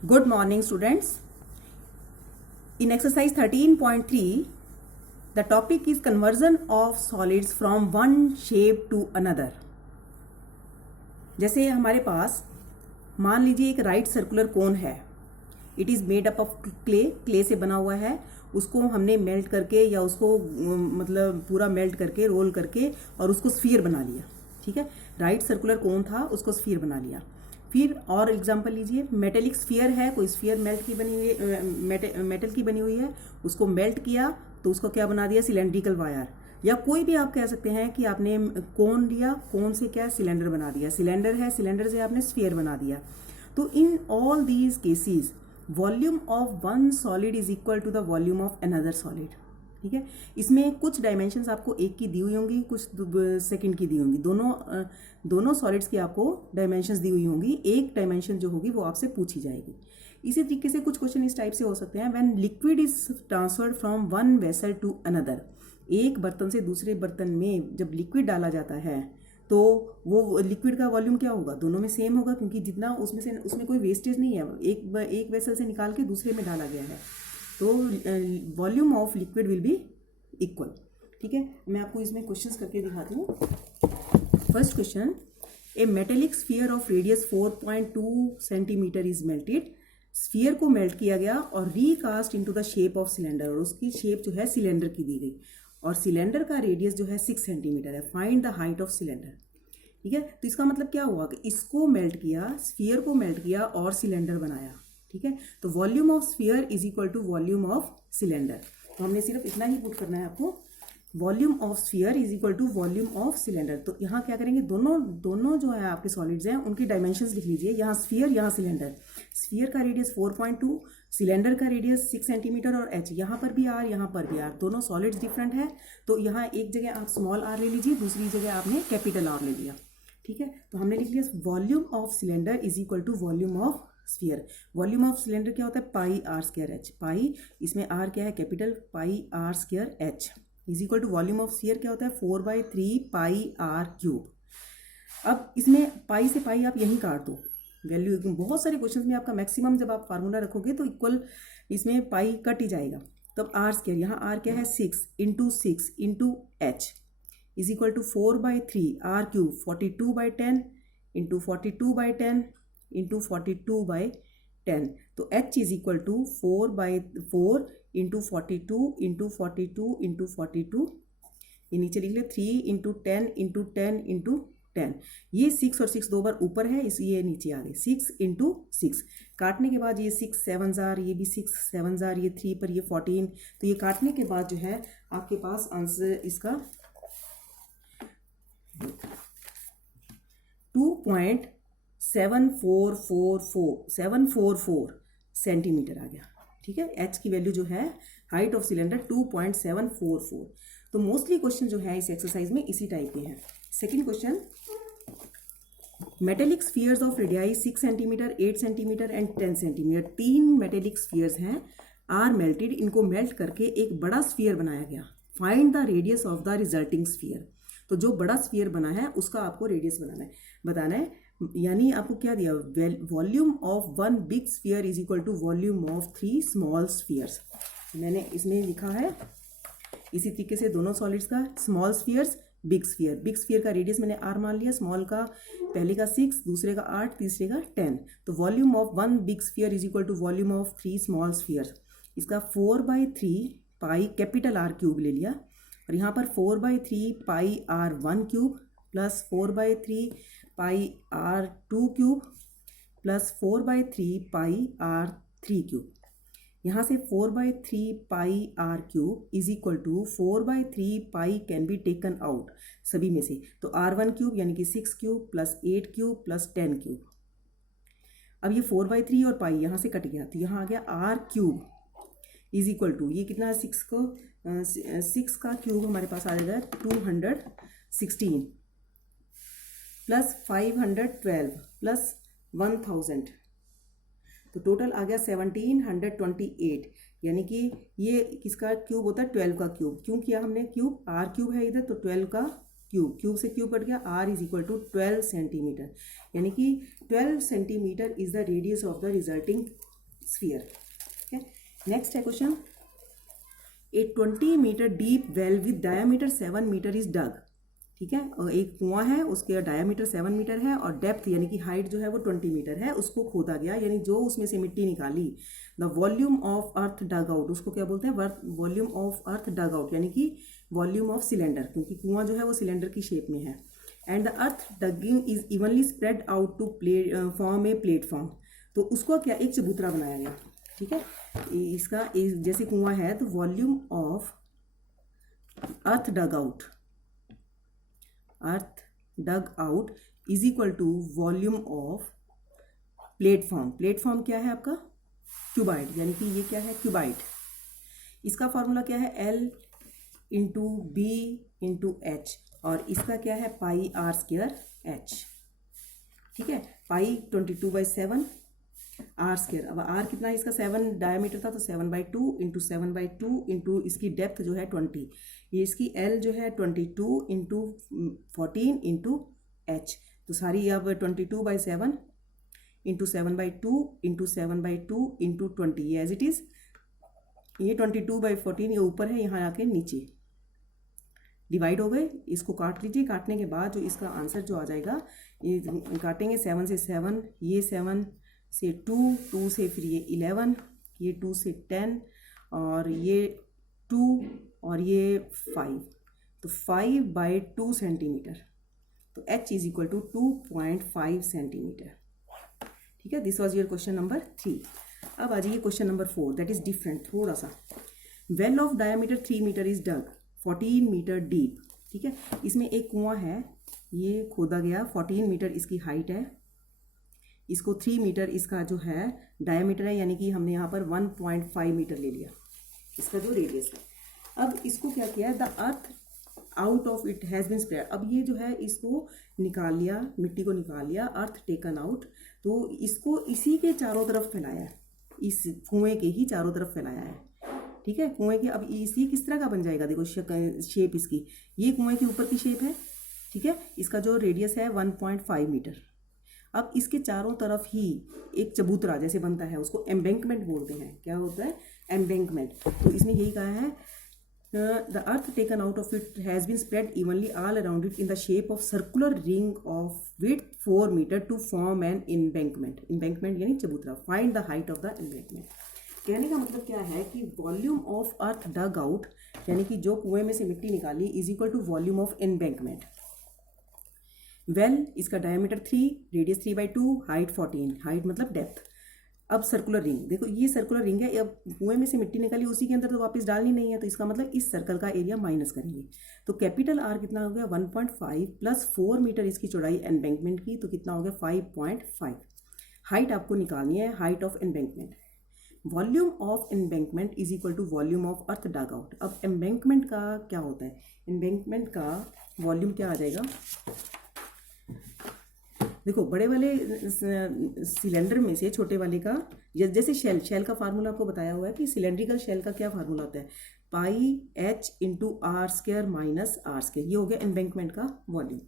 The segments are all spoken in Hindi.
Good morning, students. In exercise 13.3, the topic is conversion of solids from one shape to another. जैसे हमारे पास मान लीजिए एक राइट सर्कुलर कोन है. It is made up of clay से बना हुआ है. उसको हमने मेल्ट करके या उसको मतलब पूरा मेल्ट करके रोल करके और उसको स्फीयर बना लिया. ठीक है, राइट सर्कुलर कोन था, उसको स्फीयर बना लिया. फिर और एग्जांपल लीजिए, मेटेलिक स्फीयर है, कोई स्फीयर मेल्ट की बनी हुई मेटल की बनी हुई है, उसको मेल्ट किया तो उसको क्या बना दिया, सिलेंड्रिकल वायर. या कोई भी आप कह सकते हैं कि आपने कोन लिया, कोन से क्या सिलेंडर बना दिया, सिलेंडर है, सिलेंडर से आपने स्फीयर बना दिया. तो in all these cases volume of one solid is equal to the volume of another solid. ठीक है, इसमें कुछ डायमेंशंस आपको एक की दी हुई होंगी, कुछ सेकंड की दी होंगी. दोनों सॉलिड्स की आपको डायमेंशंस दी हुई होंगी. एक डायमेंशन जो होगी वो आपसे पूछी जाएगी. इसी तरीके से कुछ क्वेश्चन इस टाइप से हो सकते हैं. When liquid is transferred from one vessel to another, एक बर्तन से दूसरे बर्तन में जब लिक्विड डाला जाता है तो वो लिक्विड का वॉल्यूम क्या होगा, दोनों में सेम होगा, क्योंकि जितना उसमें कोई वेस्टेज नहीं है, एक वेसल से निकाल के दूसरे में डाला गया है. तो volume of liquid will be equal. ठीक है, मैं आपको इसमें क्वेश्चंस करके दिखाती हूँ. First question, A metallic sphere of radius 4.2 centimetre is melted. Sphere को मेल्ट किया गया और recast into the shape of cylinder, और उसकी शेप जो है सिलेंडर की दी गई, और सिलेंडर का रेडियस जो है 6 सेंटीमीटर है. Find the height of cylinder. ठीक है, तो इसका मतलब क्या हुआ कि इसको मेल्ट किया, स्फीयर को मेल्ट किया और सिलेंडर बनाया. ठीक है, तो volume of sphere is equal to volume of cylinder. तो हमने सिर्फ इतना ही पुट करना है आपको, volume of sphere is equal to volume of cylinder. तो यहाँ क्या करेंगे, दोनों जो है आपके सॉलिड्स हैं उनकी डायमेंशंस लिख लीजिए. यहाँ स्फीयर, यहाँ सिलेंडर. स्फीयर का रेडियस 4.2, सिलेंडर का रेडियस 6 सेंटीमीटर और एच. यहाँ पर भी आर, यहाँ पर भी आर, दोनों सॉलिड्स डिफरेंट है. तो यहाँ एक जगह आप स्मॉल आर ले लीजिए, दूसरी जगह आपने कैपिटल आर ले लिया. ठीक है, तो हमने लिख लिया volume of cylinder is equal to volume of sphere. Volume of cylinder क्या होता है, pi are square H. Pi, इसमें आर क्या है, capital, pi are square h is equal to volume of sphere क्या होता है, 4/3 पाई आर क्यूब. अब इसमें पाई से पाई आप यहीं काट दो वैल्यू. बहुत सारे क्वेश्चंस में आपका मैक्सिमम जब आप फार्मूला रखोगे तो इक्वल इसमें पाई कट ही जाएगा. तब आर स्क्वायर, यहाँ आर क्या है, 6 into h is equal to 4/3 r cube 42/10 into 42/10 into 42/10. तो h is equal to 4/4 into 42 into 42 into 42. ये नीचे लिख ले 3 इंटू 10 इंटू 10 इंटू 10. ये 6 और 6 दो बार ऊपर है, इसलिए नीचे आ गए. 6 इंटू 6 काटने के बाद ये 6 7 जार, ये भी 6 7 जार, ये 3 पर ये 14. तो ये काटने के बाद जो है आपके पास आंसर इसका 2.744 सेंटीमीटर आ गया. ठीक है, एच की वैल्यू जो है हाइट ऑफ सिलेंडर 2.744. तो मोस्टली क्वेश्चन जो है इस एक्सरसाइज में इसी टाइप के हैं. Second question, metallic spheres of radii 6 centimetre, 8 centimetre and 10 centimetre. 3 metallic spheres हैं, आर मेल्टेड. इनको मेल्ट करके एक बड़ा स्फीयर बनाया गया. Find the radius of the resulting sphere. तो जो बड़ा स्फीयर बना है उसका आपको रेडियस बताना है. यानी आपको क्या दिया, volume of one big sphere is equal to volume of 3 small spheres. मैंने इसमें लिखा है इसी तरीके से दोनों सॉलिड्स का, small spheres, big sphere. Big sphere का रेडियस मैंने आर मान लिया, स्मॉल का पहले का 6, दूसरे का 8, तीसरे का 10. तो volume of one big sphere is equal to volume of 3 small sphere. इसका 4/3 पाई कैपिटल आर क्यूब ले लिया, और यहाँ पर 4/3 pi R 1 cube plus 4/3 pi R 2 cube plus 4/3 pi R 3 cube. यहाँ से 4/3 pi R cube is equal to 4/3 pi can be taken out सभी में से. तो R1 क्यूब यानी कि 6 cube plus 8 cube plus 10 cube. अब ये 4/3 और पाई यहाँ से कट गया, तो यहाँ आ गया r cube is equal to, ये कितना है, 6 का क्यूब हमारे पास आ जाएगा 216 प्लस 512 प्लस 1000. तो टोटल आ गया 1728. यानी कि ये किसका क्यूब होता है, 12 का क्यूब. क्यों किया हमने क्यूब, आर क्यूब है इधर, तो 12 का क्यूब से क्यूब कट गया, r is equal to 12 centimetre. यानी कि 12 centimetre is the radius of the resulting sphere. Okay. Next है question, a 20 metre deep well with diameter 7 metre is dug. ठीक है, और एक कुआं है, उसके डायमीटर 7 मीटर है और डेप्थ यानी कि हाइट जो है वो 20 मीटर है, उसको खोदा गया, यानी जो उसमें से मिट्टी निकाली. The volume of earth dug out, उसको क्या बोलते हैं, volume of earth dug out, यानी कि वॉल्यूम ऑफ सिलेंडर, क्योंकि कुआं जो है वो सिलेंडर की शेप में है. And the earth digging is evenly spread out to form a platform. तो उसको क्या, एक चबूतरा बनाया गया. ठीक है, इसका जैसे कुआं है तो volume of earth dug out is equal to volume of platform. Platform क्या है आपका, क्यूबाइड, यानी कि ये क्या है, क्यूबाइड. इसका फॉर्मूला क्या है, L into b into h, और इसका क्या है, पाई आर स्क्वायर एच. ठीक है, पाई 22/7 आर स्क्वायर. अब आर कितना है इसका, 7 डायमीटर था तो 7/2 इंटू 7/2 इंटू इसकी डेप्थ जो है 20, ये इसकी एल जो है 22 इंटू 14 इंटू एच. तो सारी अब 22/7 इंटू 7/2 इंटू 7/2 इंटू 20, ये एज इट इज़, ये 22/14 ये ऊपर है, यहाँ आके नीचे डिवाइड हो गए. इसको काट लीजिए, काटने के बाद जो इसका आंसर जो आ जाएगा, ये काटेंगे 7 से 7, ये 7 से 2 से फिर ये 11, ये 2 से 10 और ये 2 और ये 5, तो 5/2 सेंटीमीटर. तो h is equal to 2.5 centimetre. ठीक है, this was your question number 3. अब आ जाइए question number 4, that is different थोड़ा सा. Well of diameter 3 metre is dug 14 metre deep. ठीक है, इसमें एक कुआं है, ये खोदा गया, 14 मीटर इसकी हाइट है, इसको 3 मीटर इसका जो है डायमीटर है, यानी कि हमने यहाँ पर 1.5 मीटर ले लिया इसका जो रेडियस है. अब इसको क्या किया, the earth out of it has been spread. अब ये जो है इसको निकाल लिया, मिट्टी को निकाल लिया, अर्थ टेकन आउट, तो इसको इसी के चारों तरफ फैलाया है, इस कुएं के ही चारों तरफ फैलाया है. ठीक है, कुएं के, अब इसी किस तरह का बन जाएगा, देखो शेप इसकी, ये कुएं के ऊपर की शेप है. ठीक है, इसका जो रेडियस है 1.5 मीटर. अब इसके चारों तरफ ही एक चबूतरा जैसे बनता है, उसको एम्बैंकमेंट बोलते हैं. क्या होता है, एम्बैंकमेंट. तो इसने यही कहा है, the earth taken out of it has been spread evenly all around it in the shape of circular ring of width 4 metre to form an embankment. Embankment यानी चबूतरा. Find the height of the embankment. कहने का मतलब क्या है कि volume of earth dug out, यानी कि जो कुएं में से मिट्टी निकाली, is equal to volume of embankment. Well इसका डायमीटर 3, रेडियस 3/2, हाइट 14, हाइट मतलब डेप्थ. अब सर्कुलर रिंग, देखो ये सर्कुलर रिंग है, अब कुएं में से मिट्टी निकाली उसी के अंदर तो वापस डालनी नहीं है, तो इसका मतलब इस सर्कल का एरिया माइनस करेंगे. तो कैपिटल आर कितना हो गया, 1.5 प्लस 4 मीटर इसकी चौड़ाई एम्बैंकमेंट की, तो कितना हो गया 5.5. हाइट आपको निकालनी है, height of embankment. Volume of embankment is equal to volume of earth dug out. अब एम्बैंकमेंट का क्या होता है, एम्बैंकमेंट का वॉल्यूम क्या आ जाएगा, देखो बड़े वाले सिलेंडर में से छोटे वाले का, जैसे शेल का फार्मूला आपको बताया हुआ है कि सिलेंड्रिकल शेल का क्या फार्मूला होता है, pi h into R square minus R square. ये हो गया एम्बैंकमेंट का वॉल्यूम.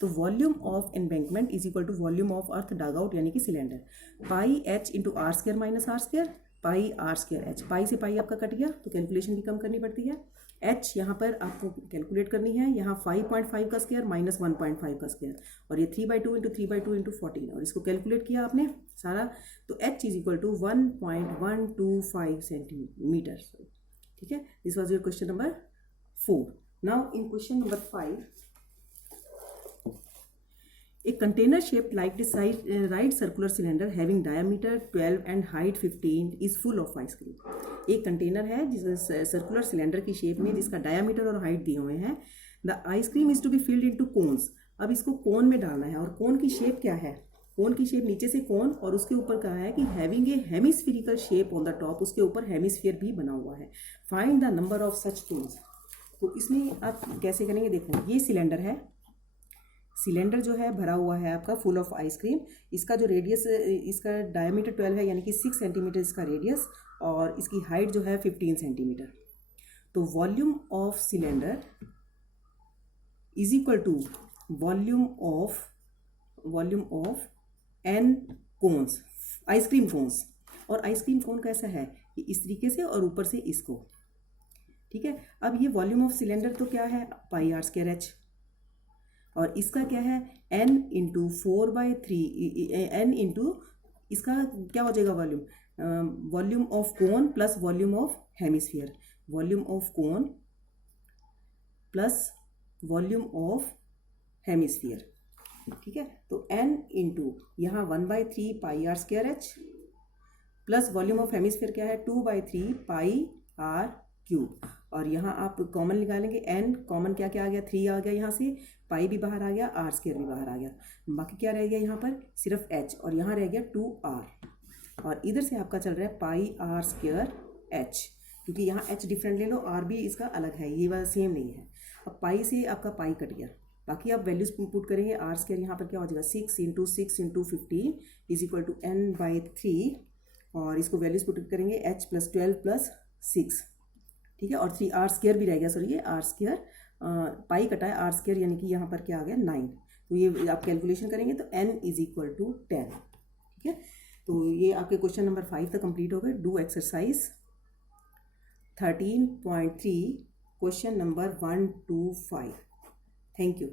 तो volume of embankment is equal to volume of earth dug out, यानी कि cylinder. Pi h into R square minus R square, pi are square H. Pi से पाई आपका कट गया, तो कैलकुलेशन भी कम करनी पड़ती है. h यहाँ पर आपको कैलकुलेट करनी है, यहाँ 5.5 का स्क्वायर माइनस 1.5 का स्क्वायर, और ये 3/2 इंटू 3/2 इंटू 14, और इसको कैलकुलेट किया आपने सारा, तो h is equal to 1.125 centimetre. ठीक है, this was your question number 4. Now in question number 5, a container shaped like this right circular cylinder having diameter 12 and height 15 is full of ice cream. एक कंटेनर है जिसमें सर्कुलर सिलेंडर की शेप में, जिसका डायमीटर और हाइट दिए हुए हैं. The ice cream is to be filled into cones. अब इसको कोन में डालना है, और कोन की शेप क्या है, कोन की शेप नीचे से कोन, और उसके ऊपर कहा है कि having a hemispherical shape on the top, उसके ऊपर हेमिस्फीयर भी बना हुआ है. Find the number of such cones. तो इसमें आप कैसे करेंगे, देखो ये सिलेंडर है, सिलेंडर जो है भरा हुआ है आपका फुल ऑफ आइसक्रीम. इसका जो रेडियस, इसका डायमीटर 12 है, यानी कि 6 सेंटीमीटर इसका रेडियस, और इसकी हाइट जो है 15 सेंटीमीटर. तो volume of cylinder is equal to volume of an cones, ice cream cones. और आइसक्रीम कोन कैसा है, ये इस तरीके से और ऊपर से इसको, ठीक है। अब ये वॉल्यूम ऑफ सिलेंडर तो क्या है, पाई आर स्क्वायर एच, और इसका क्या है n इंटू 4/3 n इंटू इसका क्या हो जाएगा volume, volume of cone plus volume of hemisphere, volume of cone plus volume of hemisphere, ठीक है। तो n इंटू यहाँ 1/3 pi are square H plus volume of hemisphere क्या है 2/3 पाई आर क्यूब, और यहाँ आप कॉमन निकालेंगे n, कॉमन क्या क्या आ गया 3 आ गया, यहाँ से पाई भी बाहर आ गया, आर स्क्वायर भी बाहर आ गया, बाकी क्या रह गया यहाँ पर सिर्फ h, और यहाँ रह गया 2r, और इधर से आपका चल रहा है पाई आर स्क्वायर h, क्योंकि यहाँ h डिफरेंट ले लो, r भी इसका अलग है, ये वाला सेम नहीं है। अब पाई से आपका पाई कट गया, बाकी आप वैल्यूज पुट करेंगे, आर स्क्वायर यहाँ पर क्या हो जाएगा 6 into 6 into 15 is equal to n/3, और इसको वैल्यूज पुट करेंगे h प्लस 12 प्लस 6, ठीक है, और 3 आर स्क्वायर भी रह गया, सॉरी ये आर स्क्वायर पाई कटा है, आर स्क्वायर यानी कि यहाँ पर क्या आ गया 9, तो ये आप कैलकुलेशन करेंगे तो n इज इक्वल टू 10, ठीक है। तो ये आपके क्वेश्चन नंबर 5 तक कंप्लीट हो गए। Do exercise 13.3 question number 1 to 5। Thank you.